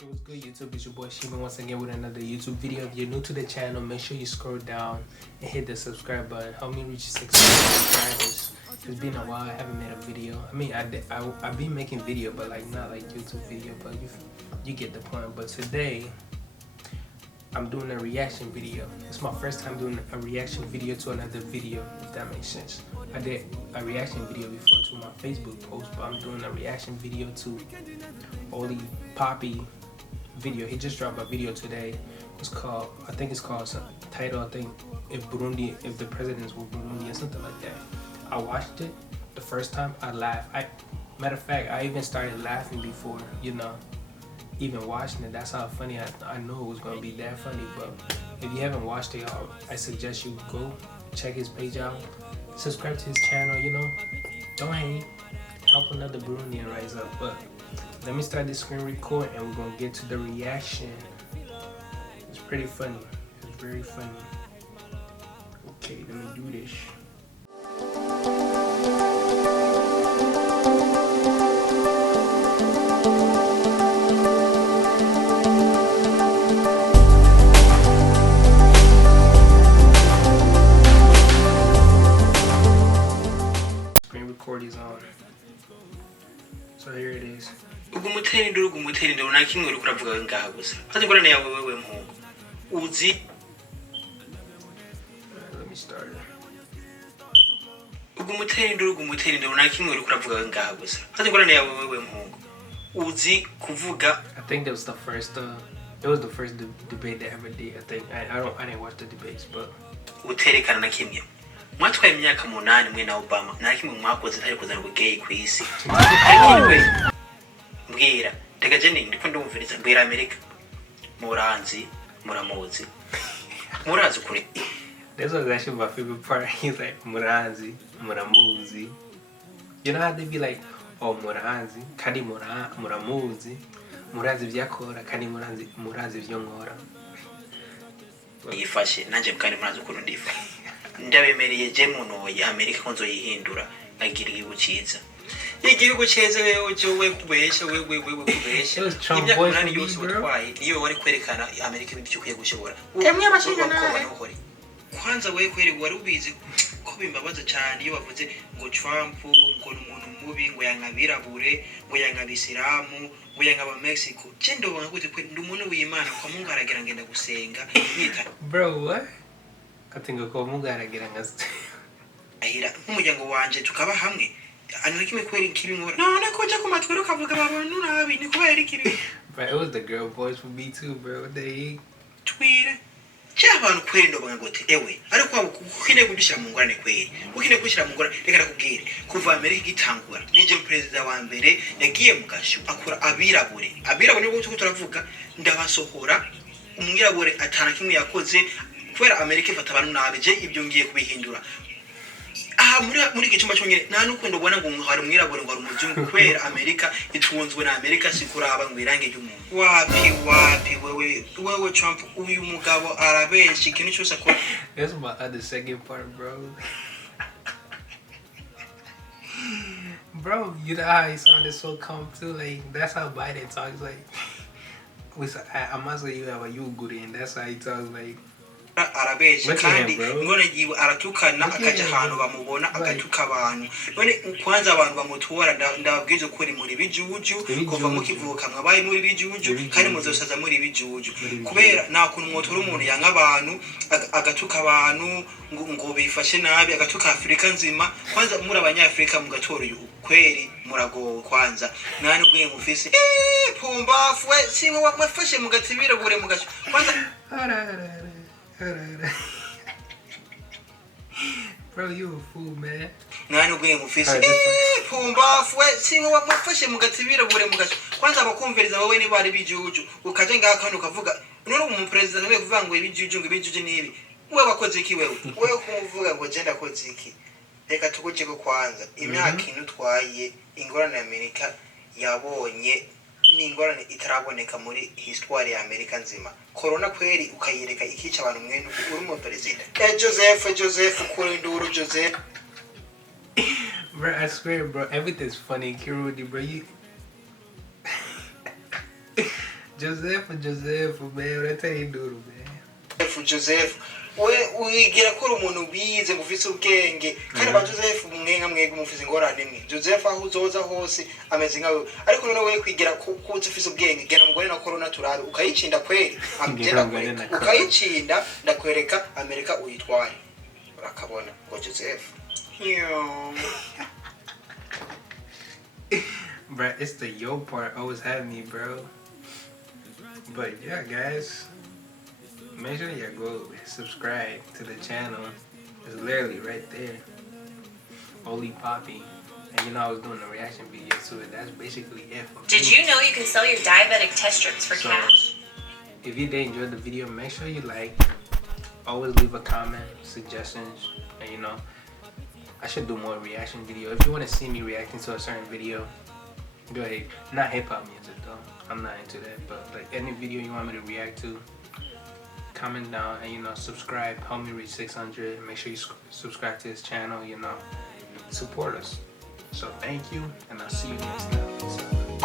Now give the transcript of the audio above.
It was good, YouTube. It's your boy Shima once again with another YouTube video. If you're new to the channel, make sure you scroll down and hit the subscribe button. Help me reach 600 subscribers. It's been a while. I haven't made a video. I mean, I've been making video, but like not like YouTube video. But you get the point. But today I'm doing a reaction video. It's my first time doing a reaction video to another video, if that makes sense. I did a reaction video before to my Facebook post, but I'm doing a reaction video to OLIEE video. He just dropped a video today. It's called, I think it's called some title, I think if the presidents were Burundian, something like that. I watched it the first time. I laughed. Matter of fact, I even started laughing before, even watching it. That's how funny I knew it was gonna be that funny. But if you haven't watched it, I suggest you go check his page out, subscribe to his channel. Don't hate, help another Burundian rise up. But let me start this screen record and we're gonna get to the reaction. It's pretty funny. It's very funny. Okay, let me do this. Screen record is on. So here it is. Let me start it. I think that was the first it was the first debate they ever did. I think I didn't watch the debates, but mwatwaye imyaka 8 mwe na Obama nta kimwe mwakoze atari kuzana ubugay ku isi. Mbwira tega je ndiko ndumviriza mbwira America muranzi muramuzi murazi kuri. This was actually my favorite part. He's like muranzi muramuzi. You know how they be like, oh muranzi kandi muramuzi murazi vyakora kandi murazi vyonkora. Yifashe nanje kandi murazi ukuntu ndifa. Ndabemereye je muno ya America konzo yihindura agira ibuciza. Igihugu cyeze wewe cyowe kubesha wewe kubesha. Imyaka 8 yose utwaye niyo wari kwerekana America ibindi cyo gushobora. Emwe abashinga nawe. Kwanza wewe kweri wari ubizi ko bimbabaza cyane iyo bavuze ngo Trump ngo umuntu mubi ngo yangabirabure ngo yangabisilamu ngo yangaba Mexico. Cendo banga gute kwe ndumuntu w'Imana kwa Mungu aragira ngenda gusenga yita. Bro, what? Katinga ko Mungu aragira ngase. Ahira nk'umuryango wanje tukaba hamwe. Ano kimwe kweri kibi ngora. No nakoja ku matwero kavuga abantu nabi ni kubera kibi. But it was the girl voice for me too, bro. They twire. Cy'abantu kwendo banga gute ewe ariko ukine kubishira mu ngorane kweri. Ukine kubishira mu ngorane reka nakubwire kuva Amerika gitangura. Nije president wa mbere yagiye mu gashu akura abirabure. Abirabure nibwo turavuga ndabasohora umwirabure atana kimwe yakoze kubera Amerika ifata abantu nabi je ibyo ngiye kubihindura. Muri gicuma cyongere nta nukundo ubona ngo hari umwirabure ngo ari umuzungu kubera Amerika itunzwe na Amerika sikuraba ngo irange ry'umuntu. Wapi wewe Trump uyu mugabo arabenshi ikintu cyose akora. That's my other second part, bro. Bro, you know how he sounded so calm too, like that's how Biden talks like. I must say you have a you good in. That's how he talks like. Arabeje kandi ngone giwe aratukana akaje hano bamubona agatuka abantu none kwanza abantu bamutora ndababwize ukuri muri bijuju kuva mu kivuka mwabaye muri bijuju kandi muzosaza muri bijuju kubera nta kuntu mwotora umuntu yanga abantu agatuka abantu ngo bifashe nabi agatuka Afrika nzima kwanza muri abanyafrika mugatora uyu kweri murago kwanza nani ubwe mufise pumbafu we siwe wafashe mugatibira bure mugacho kwanza Bro, you a fool, man. Nani ubwe mufise pumbafu we siwe wafashe mugatibira bure mugacho kwanza abakumviriza wowe ni bari bijuju ukaje ngaka ukavuga none umu president we kuvuga ngo ibijuju ngo ibijuju nibi we wakoze iki wewe kumuvuga ngo je ndakoze iki reka tukuje ko kwanza imyaka inu twaye ingorane Amerika yabonye ni ingorane itaraboneka muri history ya Amerika nzima. Corona kweri ukayereka ikica abantu mwene uri mu president. Joseph Kurinduru Joseph. Bro, I swear, bro, everything's funny. Kirudi, bro, Joseph, man, that's how you do it, man. Joseph we wigira ko uri umuntu bize mufise ubwenge kandi ba Joseph mwenga mwega mufise ingorane mwe Joseph aho uzoza hose ameze nkawe ariko none we kwigira ko ufise ubwenge gena mugore na corona turabe ukayicinda kweli ukayicinda ndakwereka Amerika uyitware urakabona ngo Joseph Bro, it's the yo part always had me, bro. But yeah, guys, make sure you go subscribe to the channel. It's literally right there. OLIEE Poppy. And you know I was doing a reaction video to it. That's basically it for me. Did you know you can sell your diabetic test strips for cash? If you did enjoy the video, make sure you like. Always leave a comment, suggestions, and you know, I should do more reaction video. If you want to see me reacting to a certain video, go ahead. Not hip-hop music though. I'm not into that. But like any video you want me to react to, comment down and you know, subscribe. Help me reach 600. Make sure you subscribe to this channel, you know. Support us. So thank you, and I'll see you next time.